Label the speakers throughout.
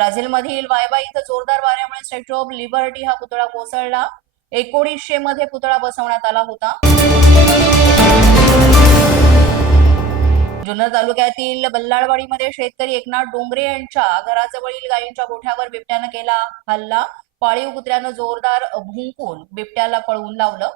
Speaker 1: ब्राझीलमधील वायबा इथं जोरदार वाऱ्यामुळे स्टॅच्यू ऑफ लिबर्टी हा पुतळा कोसळला. एकोणीसशे मध्ये पुतळा बसवण्यात आला होता. जुन्नर तालुक्यातील बल्लाळवाडीमध्ये शेतकरी एकनाथ डोंगरे यांच्या घराजवळील गायींच्या गोठ्यावर बिबट्यानं केला हल्ला. पाळीव कुत्र्यानं जोरदार भुंकून बिबट्याला पळवून लावलं.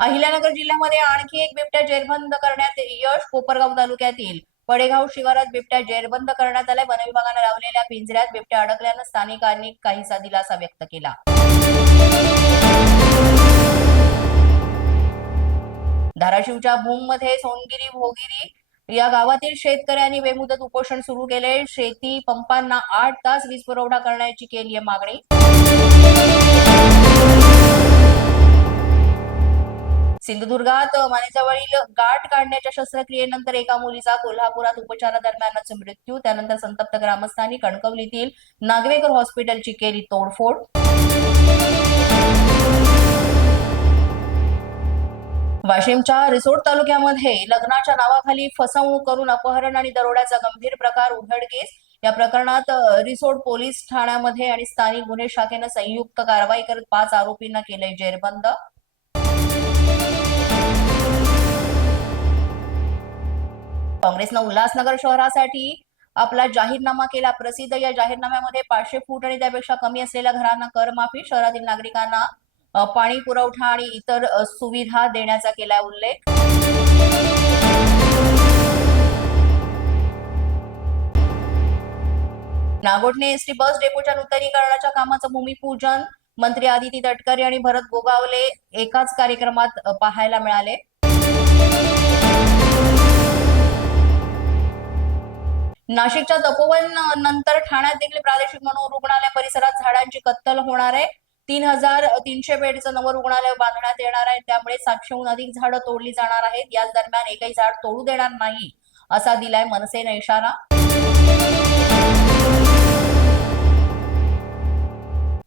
Speaker 1: अहिल्यानगर जिल्ह्यामध्ये आणखी एक बिबट्या जेरबंद करण्यात यश कोपरगाव तालुक्यातील वडेगाव शिवारात बिबट्या जेरबंद करण्यात आलाय. वनविभागानं लावलेल्या पिंजऱ्यात बिबट्या अडकल्यानं स्थानिकांनी काहीसा दिलासा व्यक्त केला. धाराशिवच्या भूममध्ये सोनगिरी भोगिरी या गावातील शेतकऱ्यांनी बेमुदत उपोषण सुरू केले. शेती पंपांना आठ तास वीज पुरवठा करण्याची केली आहे मागणी. सिंधुदुर्गात मानेजवळील गाठ काढण्याच्या शस्त्रक्रियेनंतर एका मुलीचा कोल्हापुरात उपचारादरम्यानच मृत्यू. त्यानंतर संतप्त ग्रामस्थांनी कणकवलीतील नागवेकर हॉस्पिटलची केली तोडफोड. वाशिमच्या रिसोड तालुक्यामध्ये लग्नाच्या नावाखाली फसवणूक करून अपहरण आणि दरोड्याचा गंभीर प्रकार उघडकीस या प्रकरणात रिसोड पोलीस ठाण्यामध्ये आणि स्थानिक गुन्हे शाखेनं संयुक्त कारवाई करत पाच आरोपींना केलंय जेरबंद. काँग्रेसनं उल्हासनगर शहरासाठी आपला जाहीरनामा केला. प्रसिद्ध या जाहीरनाम्यामध्ये पाचशे फूट आणि त्यापेक्षा कमी असलेल्या घरांना करमाफी शहरातील नागरिकांना पाणी पुरवठा आणि इतर सुविधा देण्याचा केला उल्लेख. नागोठणे एसटी बस डेपोच्या नूतनीकरणाच्या कामाचं भूमिपूजन मंत्री आदिती तटकरे आणि भरत गोगावले एकाच कार्यक्रमात पाहायला मिळाले. नाशिकच्या तपोवन नंतर ठाण्यात देखील प्रादेशिक मनोरुग्णालय परिसरात झाडांची कत्तल होणार आहे. तीन हजार तीनशे बेडचं नवं रुग्णालय बांधण्यात येणार आहे. त्यामुळे सातशेहून अधिक झाडं तोडली जाणार आहेत. याच दरम्यान एकही झाड तोडू देणार नाही असा दिलाय मनसेनं इशारा.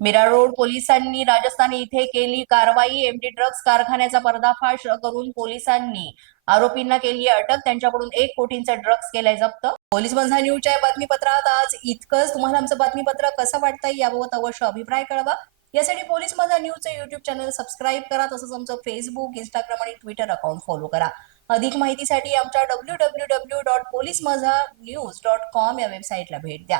Speaker 1: मीरा रोड पोलिसांनी राजस्थान इथे केली कारवाई एमडी ड्रग्ज कारखान्याचा पर्दाफाश करून पोलिसांनी आरोपींना केली अटक. त्यांच्याकडून एक कोटींचा ड्रग्ज केलाय जप्त. पोलीस बंधा न्यूजच्या बातमीपत्रात आज इतकंच. तुम्हाला आमचं बातमीपत्र कसं वाटतंय याबाबत अवश्य अभिप्राय कळवा. यासाठी पोलीस माझा न्यूजचं युट्यूब चॅनल सबस्क्राईब करा तसंच आमचं फेसबुक इंस्टाग्राम आणि ट्विटर अकाउंट फॉलो करा. अधिक माहितीसाठी आमच्या W W W dot police Majha news dot com या वेबसाईटला भेट द्या.